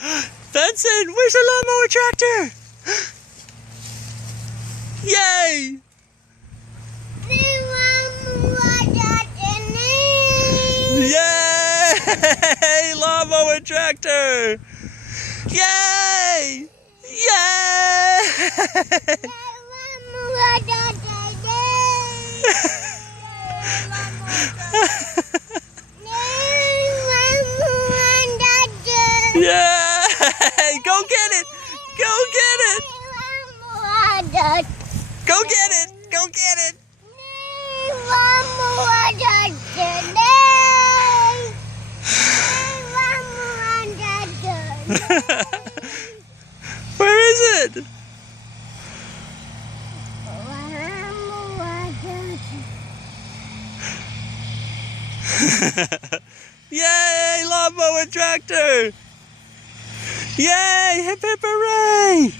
Benson, where's the lawnmower tractor? Yay! Yay! Lawnmower tractor! Yay! Yay! Yay! Go get it! Go get it! Go get it! Go get it! Where is it? Yay! Lawnmower tractor! Yay! Hip hip hooray!